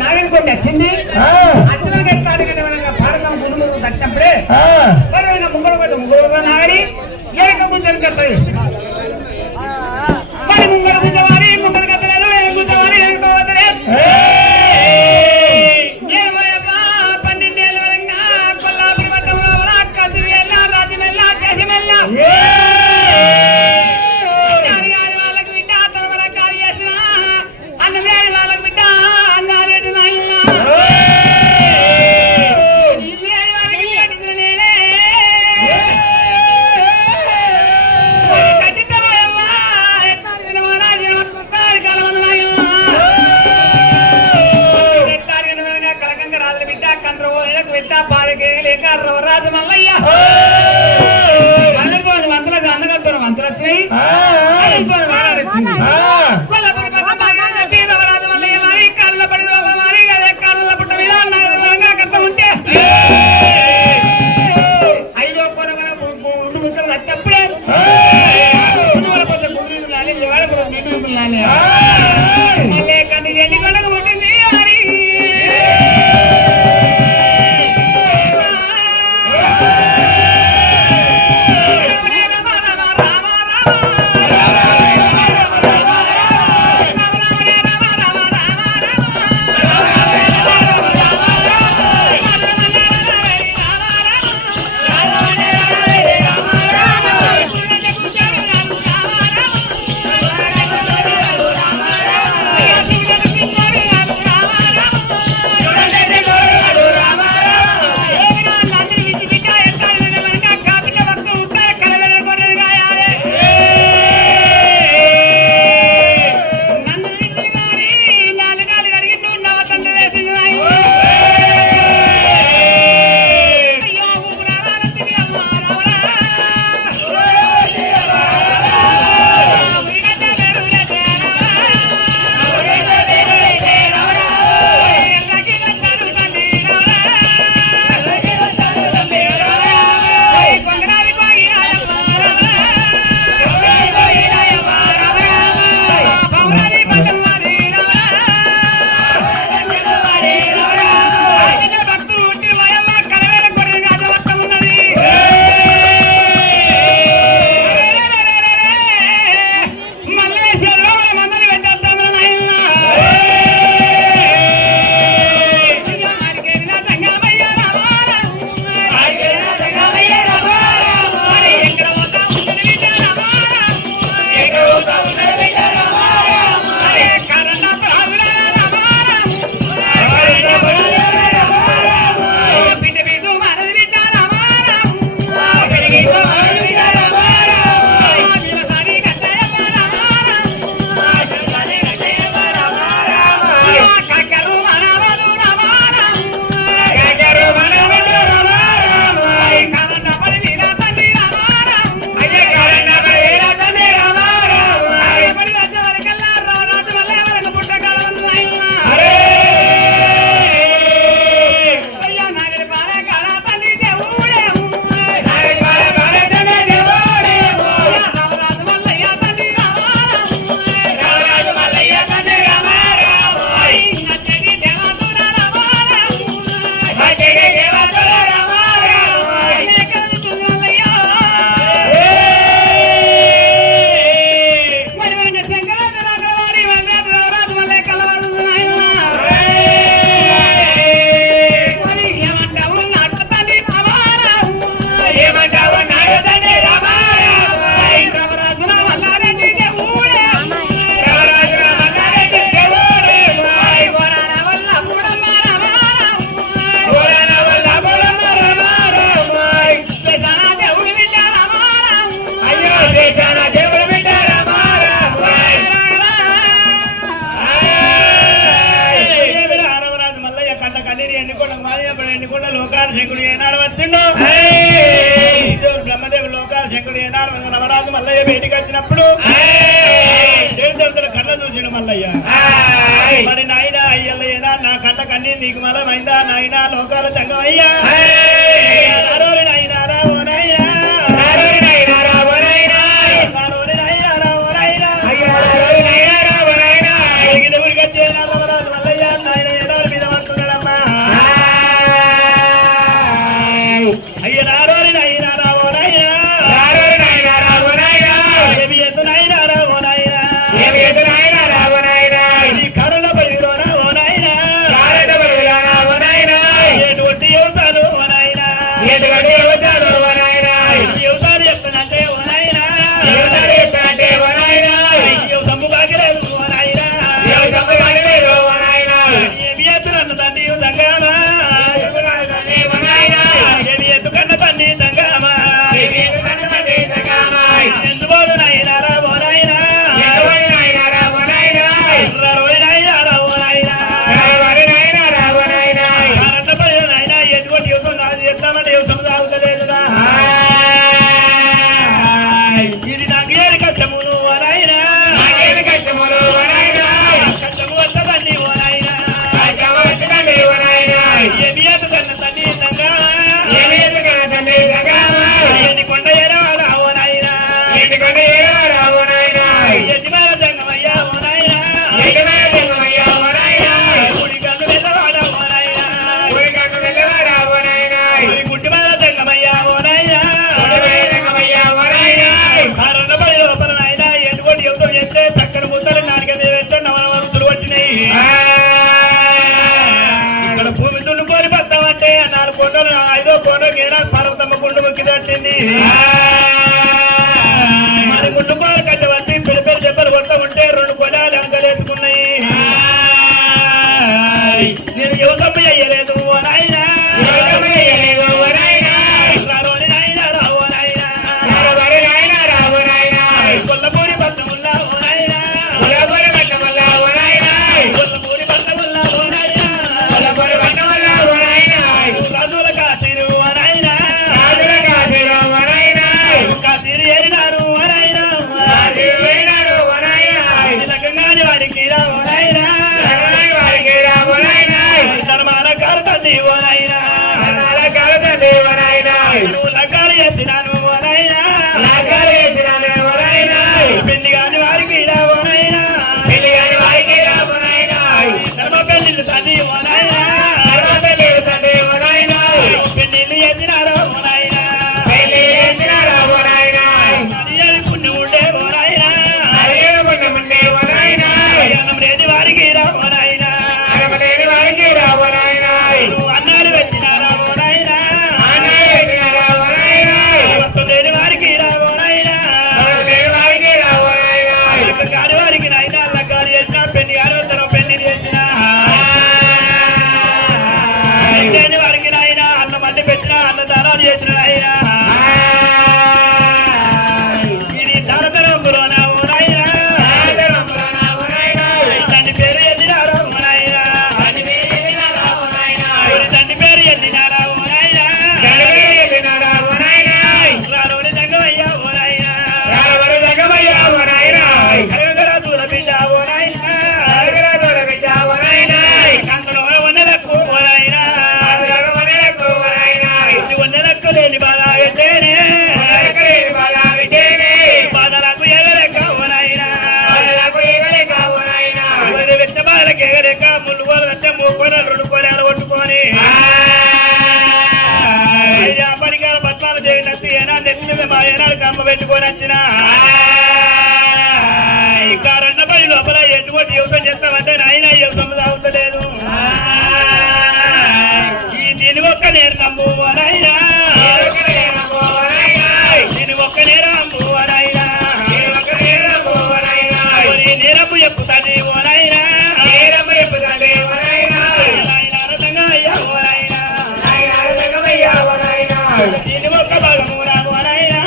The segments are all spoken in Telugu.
నాగనుకోండి వచ్చింది అచ్చనగా పాడకం ముందు తచ్చినప్పుడే ముంగడు పోతే ముంగడు నాగని ఏక ముందు కట్టలేదు మరి ముంగడు కూర్చోవాలి ముంగడు కట్టలేదు ఏం కూర్చోవాలి ఏం పోతలేదు రాజు మల్లయ్య మంత్రులు అందగలుగుతారు మంత్రులు వచ్చినాయి రాజు మల్లయ్య మరి కళ్ళ పడి మరి కళ్ళ పుట్ట మీద కట్ట ఉంటే ఐదో కొన ఉండు ముక్కలు వచ్చేప్పుడే కొంచెం గుండు నాని మళ్ళీ కన్ను ఎన్ని కొనకు ఉంటుంది బ్రహ్మదేవుడు లోకాల శంకుడు ఏనాడు నవరాజు మల్లయ్య బయటికి వచ్చినప్పుడు చేసేందుకు కళ్ళ చూసిండు మల్లయ్య. మరి నాయన అయ్యల్లయ్యనా నా కళ్ళ కన్నీ నీకు మలమైందా నాయన లోకాల జంగమయ్యా నాయనారా ఓ నాయ్యా ఊరికి వచ్చే నెత్తి మీద మా ఏనాడు కమ్మ పెట్టుకొని వచ్చిన ఇంకా రెండ పది లోపల ఎటువంటి యువతం చేస్తామంటే నాయన యువతం తాగుతలేదు ఈ దీని ఒక్క నేను నమ్ము నాయనా దీని ఒక్క నేర నమ్ము నాయనా నేరపు చెప్పుతాది ఓ నాయనా దీని ఒక్క భాగము రాము నాయనా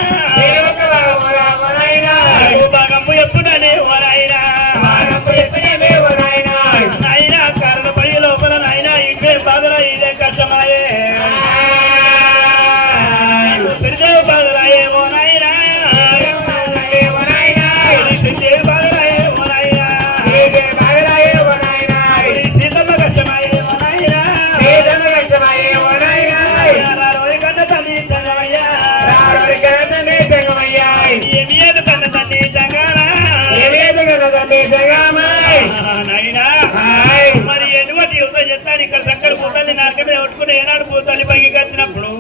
భాగము చెప్పుతానే ఓ నాయనా నాయనా కారణ పడి లోపల నాయనా ఇదే బాధల ఇదే కష్టమాయే పిలిచే బాధలాయే ఓ నాయనా పిలిచే బాధలాయే ఓ నాయనా సీతమ్మ కష్టమాయే ఓ నాయనా రోజు కన్న తల్లి జంగమయ్యా ఏమి ఏదు కన్న తల్లి నాయనా మరి ఎటువంటి యుద్ధం చేస్తాను ఇక్కడ చక్కర పూతల్ని నరకమే కొట్టుకుని ఏనాడు పూతల్లి పైకి కచ్చినప్పుడు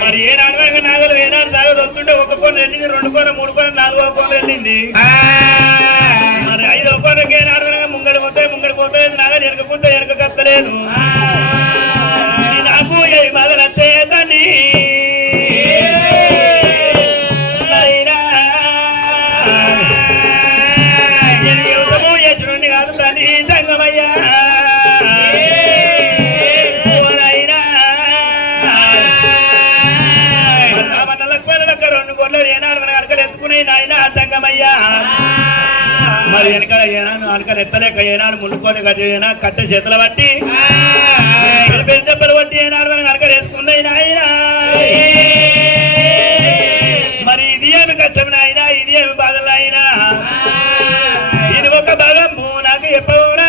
మరి ఏనాడు వెనక నాగలు ఏనాడు తాగదు వస్తుంటే ఒక కొన వెళ్ళింది రెండు కొన మూడు కొన నాలుగో కొన వెళ్ళింది మరి ఐదో కొనకి ఏనాడు వెనక ముంగడి పోతాయి నాగలు ఎనకపోతే ఎనక కత్తలేదు ఇది నాకు ఏ బాధ నచ్చేదండి యుద్ధము యజునుడిని కాదు తండ్రి జంగమయ్యా రెండు గొడ్లు ఏనాడు మన అడకలు ఎత్తుకుని నాయన జంగమయ్యా మరి వెనకాల ఏనాడు అడకలు ఎత్తలేక ఏనాడు ముళ్ళుకొని కట్టేనా కట్టె చేతులు బట్టి దెబ్బలు బట్టి ఏనాడు మనకు అడకలు ఎత్తుకున్నాయి నాయన మరి ఇది ఏమి కష్టం నాయన ఇది ఏమి బాధలు నాయన ఇది ఒక భాగము నాకు చెప్పవునా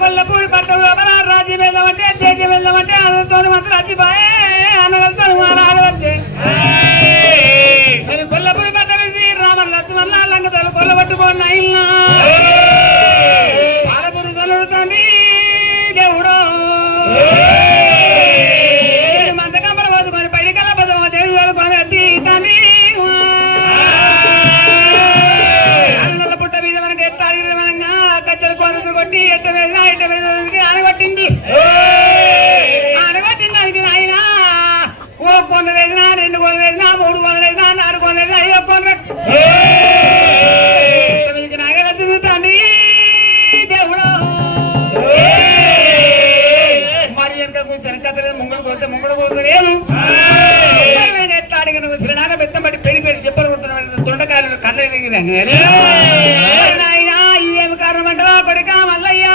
కొల్లపూరి పట్టణంలో రాజ్యం వెళ్దామంటే దేశం వెళ్దామంటే అందుతో మాత్రం అచ్చిపోయే అన్నగలతో ఆడవచ్చే నేను కొల్లపూరి పట్టణ రామన్ లక్ష్మణ లంగతలు కొల్లబట్టుకోన్న పాలపూరి తొలుగుతుంది దేవుడు మంతకంపల పోతుకొని పడి కల పదవ దేవుడు కొని అద్ది తండ్రి అన్నల పుట్ట మీద మనకి ఎట్టాలి కచ్చలు కొనులు కొట్టి ఎట్ట వేసినా ఎట్ట వేసినానికి ఆనగొట్టింది ఆనగొట్టిందానికి నాయన ఓ కొన వేసినా రెండు కొనలు వేసినా మూడు కొనలు వేసినా నాలుగు కొనలు వేసినా ఐదో కొన నాగరద్దు తండ్రి దేవుడు మరి వెనక కూర్చొని ముంగడు పోతే ముంగడు పోతలేదు ఎట్లా అడిగిన చిరనాగా బెత్తం బట్టి పెడి పెడి చెప్పలు కొడుతున్న తొండకాయలు కళ్ళ నాయన ఇదేమి కారణం అంటావా పడికా మల్లయ్యా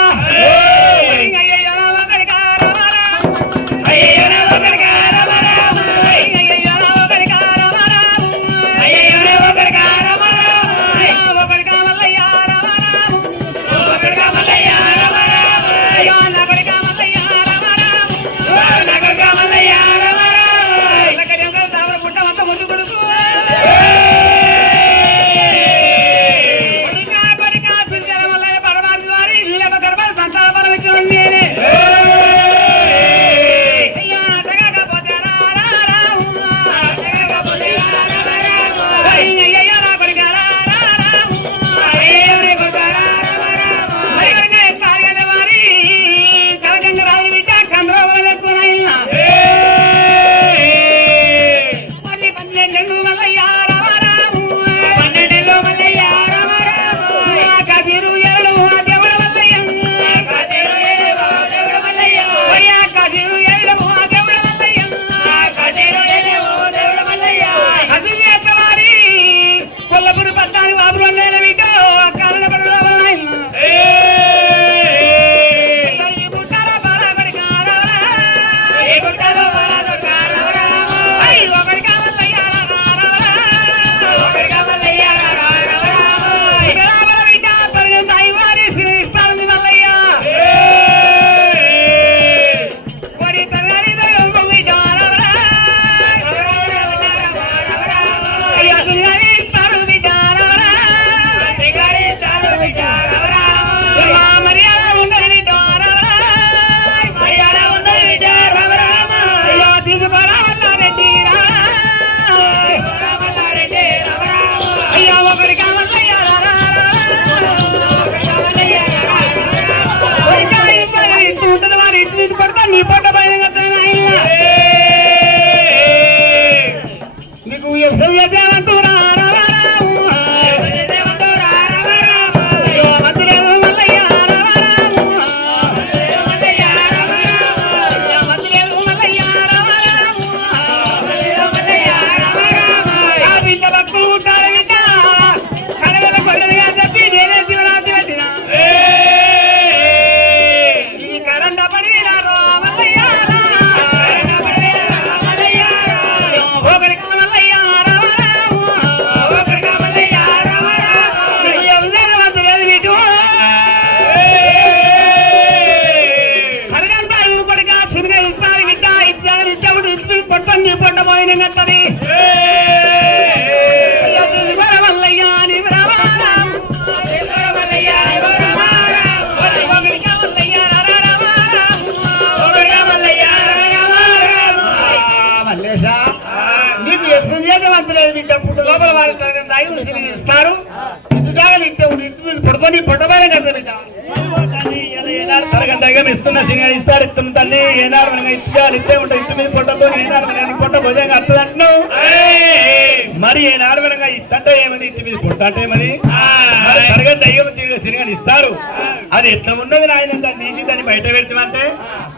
ఆయన నచ్చది వరమల్లయ్యా అని రామారాం మల్లేశా నీకు ఎప్పుడు చేయమంతలేదు బిడ్డ పుట్టు లోపల వారి ఇస్తారు ఇది జాగలు ఇస్తే పడుకొని పడ్డబానే కదా బిడ్డ ఏనాడు తరగంతగా ఇస్తున్న సినిమా ఇస్తారు ఇస్తాం తల్లి ఏనాడు మనగా ఇచ్చేయాలి ఇస్తే ఉంటాయి ఇత్తు మీద పొట్టతో ఏనాడు మనకి పొట్ట భోజనంగా అర్థదంటున్నావు మరి ఏనాడు మనగా ఇత్తంటే ఏమది ఇత్తి మీద పొట్ట అంటే ఏమది తరగతి అయ్యో సినిమా ఇస్తారు అది ఎట్లా ఉన్నది నాయన దాన్ని తీసి దాన్ని బయట పెడతామంటే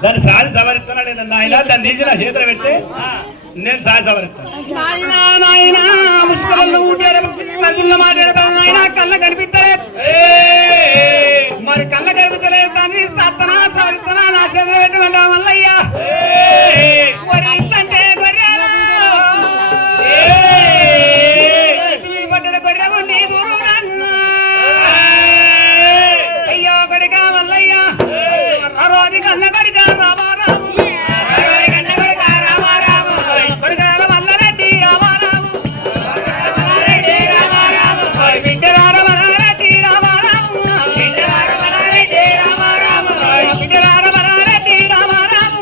దాన్ని సాధి సవరిస్తున్నాడు ఏదన్నా ఆయన దాన్ని తీసి నా చేతులు పెడితే నేను సాధి సవరిస్తాను కళ్ళ కనిపిస్తలేదు మరి కళ్ళ కనిపించలేదు కానీ సత్తనా సవరిస్తున్నా నా చేతులు పెట్టుకుంటా మల్లయ్యా అంటే గొర్రెలు పట్టిన గొర్రెలు నీ దూరం అయ్యో కొడిగా మల్లయ్యా రోజు కళ్ళ కొడిగా రామారాము కొడిగాల మల్లారెడ్డి రామారాము బిడ్డరార మల్లారెడ్డి రామారాము బిడ్డరార మల్లారెడ్డి రామారాము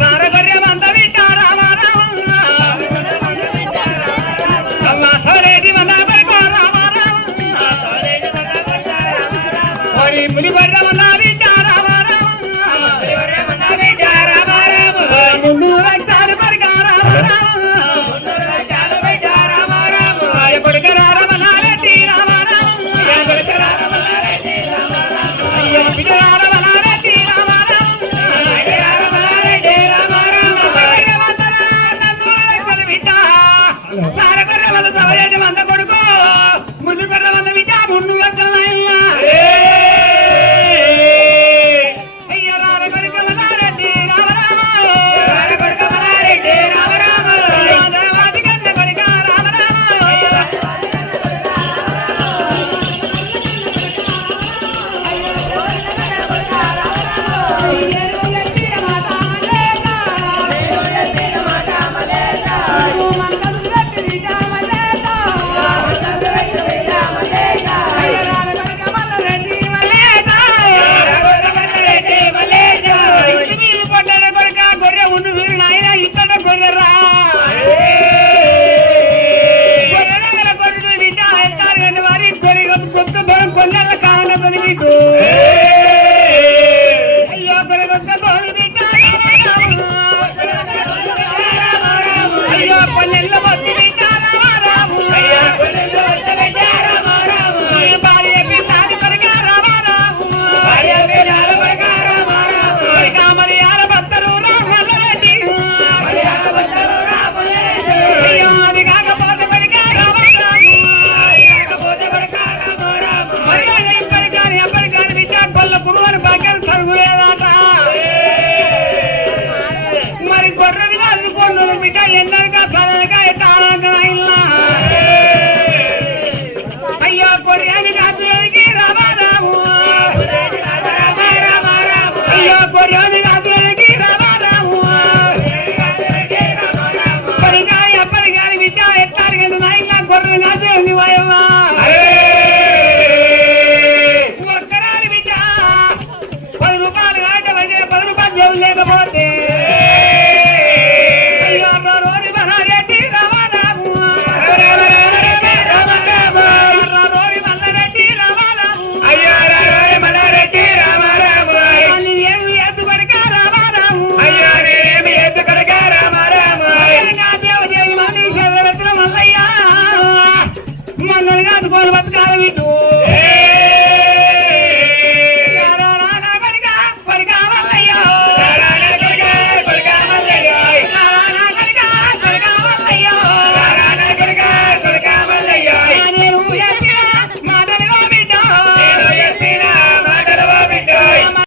కార గొర్రె మంద బిడ్డ రామారాము అల్లా సరేది మంద పడుకో రామారాము మరి ముని గొర్రె మంద బిడ్డ రామారాము ముందు రక్తాలు పడుకో రామారాము కొడుకరార మల్లారెడ్డి రామారాము అయ్యో బిడ్డరార